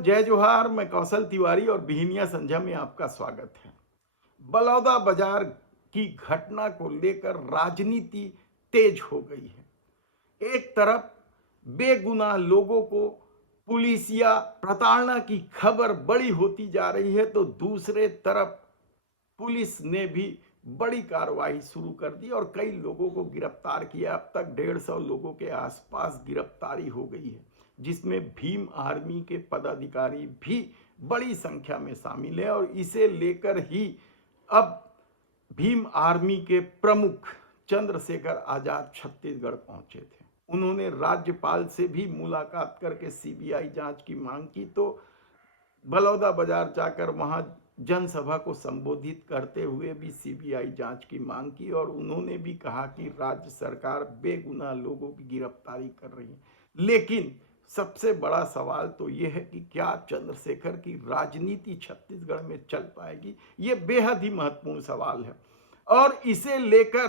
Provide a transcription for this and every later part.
जय जोहार। मैं कौशल तिवारी और बिहिनिया संध्या में आपका स्वागत है। बलौदा बाजार की घटना को लेकर राजनीति तेज हो गई है। एक तरफ बेगुनाह लोगों को पुलिस या प्रताड़ना की खबर बड़ी होती जा रही है, तो दूसरे तरफ पुलिस ने भी बड़ी कार्रवाई शुरू कर दी और कई लोगों को गिरफ्तार किया। अब तक 150 लोगों के आसपास गिरफ्तारी हो गई है, जिसमें भीम आर्मी के पदाधिकारी भी बड़ी संख्या में शामिल है। और इसे लेकर ही अब भीम आर्मी के प्रमुख चंद्रशेखर आजाद छत्तीसगढ़ पहुंचे थे। उन्होंने राज्यपाल से भी मुलाकात करके सीबीआई जांच की मांग की, तो बलौदा बाजार जाकर वहां जनसभा को संबोधित करते हुए भी सीबीआई जांच की मांग की और उन्होंने भी कहा कि राज्य सरकार बेगुनाह लोगों की गिरफ्तारी कर रही है। लेकिन सबसे बड़ा सवाल तो यह है कि क्या चंद्रशेखर की राजनीति छत्तीसगढ़ में चल पाएगी? ये बेहद ही महत्वपूर्ण सवाल है और इसे लेकर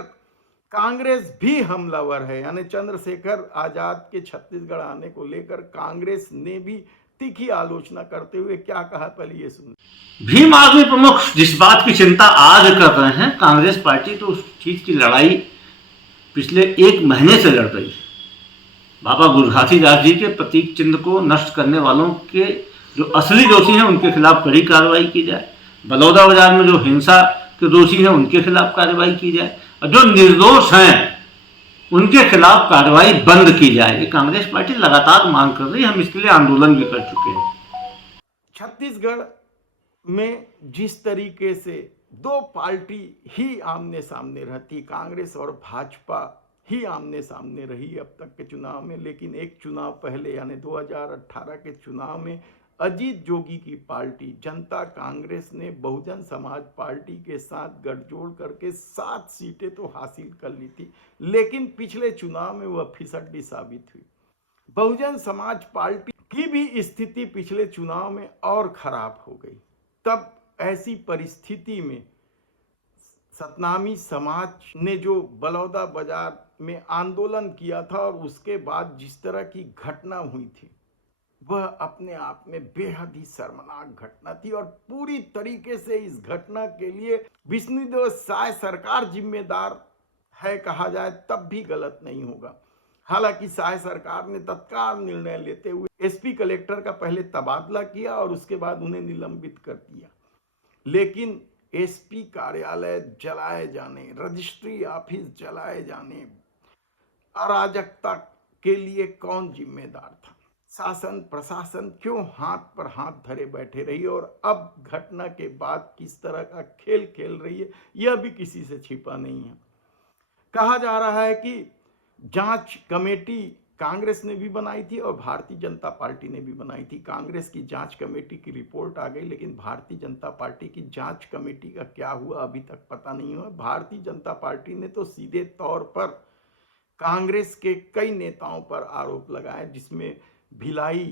कांग्रेस भी हमलावर है। यानी चंद्रशेखर आजाद के छत्तीसगढ़ आने को लेकर कांग्रेस ने भी तीखी आलोचना करते हुए क्या कहा, पहले ये सुन। भीम आर्मी प्रमुख जिस बात की चिंता आज कर रहे हैं, कांग्रेस पार्टी तो उस चीज की लड़ाई पिछले 1 महीने से लड़ रही है। बाबा गुरघासीदास जी के प्रतीक चिन्ह को नष्ट करने वालों के जो असली दोषी हैं उनके खिलाफ कड़ी कार्रवाई की जाए। बलौदा बाजार में जो हिंसा के दोषी हैं उनके खिलाफ कार्रवाई की जाए और जो निर्दोष हैं उनके खिलाफ कार्रवाई बंद की जाए। ये कांग्रेस पार्टी लगातार मांग कर रही है, हम इसके लिए आंदोलन भी कर चुके हैं। छत्तीसगढ़ में जिस तरीके से 2 पार्टी ही आमने सामने रहती, कांग्रेस और भाजपा ही आमने सामने रही अब तक के चुनाव में, लेकिन एक चुनाव पहले यानी 2018 के चुनाव में अजीत जोगी की पार्टी जनता कांग्रेस ने बहुजन समाज पार्टी के साथ गठजोड़ करके 7 सीटें तो हासिल कर ली थी, लेकिन पिछले चुनाव में वह फिसड्डी साबित हुई। बहुजन समाज पार्टी की भी स्थिति पिछले चुनाव में और खराब हो गई। तब ऐसी परिस्थिति में सतनामी समाज ने जो बलौदा बाजार में आंदोलन किया था और उसके बाद जिस तरह की घटना हुई थी, वह अपने आप में बेहद ही शर्मनाक घटना थी और पूरी तरीके से इस घटना के लिए विष्णुदेव साय सरकार जिम्मेदार है कहा जाए तब भी गलत नहीं होगा। हालांकि साय सरकार ने तत्काल निर्णय लेते हुए एसपी कलेक्टर का पहले तबादला किया और उसके बाद उन्हें निलंबित कर दिया, लेकिन एसपी कार्यालय जलाए जाने, रजिस्ट्री ऑफिस जलाए जाने, अराजकता के लिए कौन जिम्मेदार था? शासन प्रशासन क्यों हाथ पर हाथ धरे बैठे रही और अब घटना के बाद किस तरह का खेल खेल रही है, यह भी किसी से छिपा नहीं है। कहा जा रहा है कि जांच कमेटी कांग्रेस ने भी बनाई थी और भारतीय जनता पार्टी ने भी बनाई थी। कांग्रेस की जांच कमेटी की रिपोर्ट आ गई, लेकिन भारतीय जनता पार्टी की जांच कमेटी का क्या हुआ अभी तक पता नहीं हुआ। भारतीय जनता पार्टी ने तो सीधे तौर पर कांग्रेस के कई नेताओं पर आरोप लगाए, जिसमें भिलाई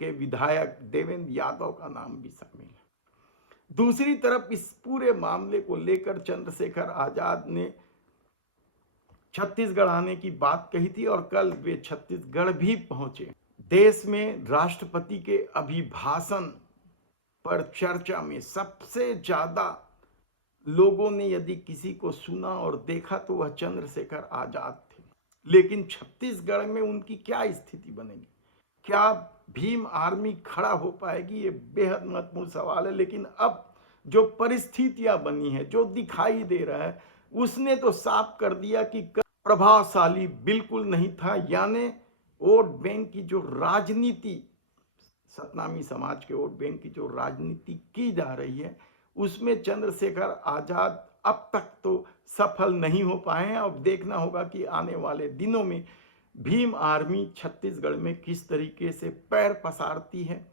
के विधायक देवेंद्र यादव का नाम भी शामिल है। दूसरी तरफ इस पूरे मामले को लेकर चंद्रशेखर आजाद ने छत्तीसगढ़ आने की बात कही थी और कल वे छत्तीसगढ़ भी पहुंचे। देश में राष्ट्रपति के अभिभाषण पर चर्चा में सबसे ज्यादा लोगों ने यदि किसी को सुना और देखा तो वह चंद्रशेखर आजाद थे। लेकिन छत्तीसगढ़ में उनकी क्या स्थिति बनेगी? क्या भीम आर्मी खड़ा हो पाएगी? ये बेहद महत्वपूर्ण सवाल है। लेकिन अब जो परिस्थितियां बनी है, जो दिखाई दे रहा है, उसने तो साफ कर दिया कि प्रभावशाली बिल्कुल नहीं था। यानी वोट बैंक की जो राजनीति, सतनामी समाज के वोट बैंक की जो राजनीति की जा रही है, उसमें चंद्रशेखर आजाद अब तक तो सफल नहीं हो पाए हैं। अब देखना होगा कि आने वाले दिनों में भीम आर्मी छत्तीसगढ़ में किस तरीके से पैर पसारती है